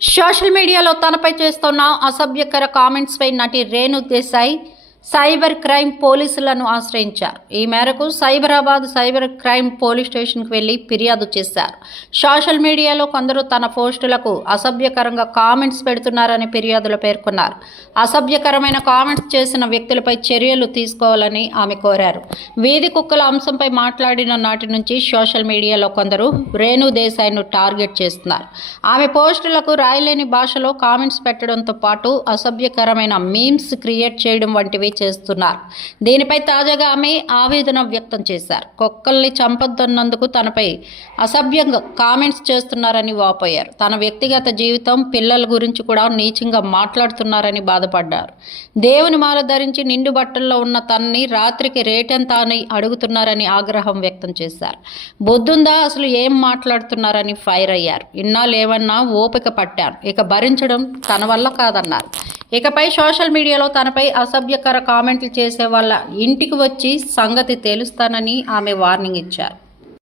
Social మీడియాలో తనపై చేస్తున్న అసభ్యకర కామెంట్స్పై నటి రేణు దేశాయ్ సైబర్ క్రైమ్ పోలీసులను ఆశ్రయించారు. ఈ మేరకు సైబరాబాద్ సైబర్ క్రైమ్ పోలీస్ స్టేషన్కు వెళ్లి ఫిర్యాదు చేశారు. సోషల్ మీడియాలో కొందరు తన పోస్టులకు అసభ్యకరంగా కామెంట్స్ పెడుతున్నారని ఫిర్యాదులో పేర్కొన్నారు. అసభ్యకరమైన కామెంట్స్ చేసిన వ్యక్తులపై చర్యలు తీసుకోవాలని ఆమె కోరారు. వీధి కుక్కల అంశంపై మాట్లాడిన నాటి నుంచి సోషల్ మీడియాలో కొందరు రేణు దేశాయ్ను టార్గెట్ చేస్తున్నారు. ఆమె పోస్టులకు రాయలేని భాషలో కామెంట్స్ పెట్టడంతో పాటు అసభ్యకరమైన మీమ్స్ క్రియేట్ చేయడం వంటివి చేస్తున్నారు. దీనిపై తాజాగా ఆమె ఆవేదన వ్యక్తం చేశారు. కుక్కల్ని చంపొద్దన్నందుకు తనపై అసభ్యంగా కామెంట్స్ చేస్తున్నారని వాపోయారు. తన వ్యక్తిగత జీవితం, పిల్లల గురించి కూడా నీచంగా మాట్లాడుతున్నారని బాధపడ్డారు. దేవుని మాల ధరించి నిండు బట్టల్లో ఉన్న తనని రాత్రికి రేటెంత అని అడుగుతున్నారని ఆగ్రహం వ్యక్తం చేశారు. బొద్దుందా, అసలు ఏం మాట్లాడుతున్నారని ఫైర్ అయ్యారు. ఇన్నాళ్ళేమన్నా ఓపిక పట్టాను, ఇక భరించడం తన వల్ల కాదన్నారు. ఇకపై సోషల్ మీడియాలో తనపై అసభ్యకర కామెంట్లు చేసే వాళ్ళ ఇంటికి వచ్చి సంగతి తేలుస్తానని ఆమె వార్నింగ్ ఇచ్చారు.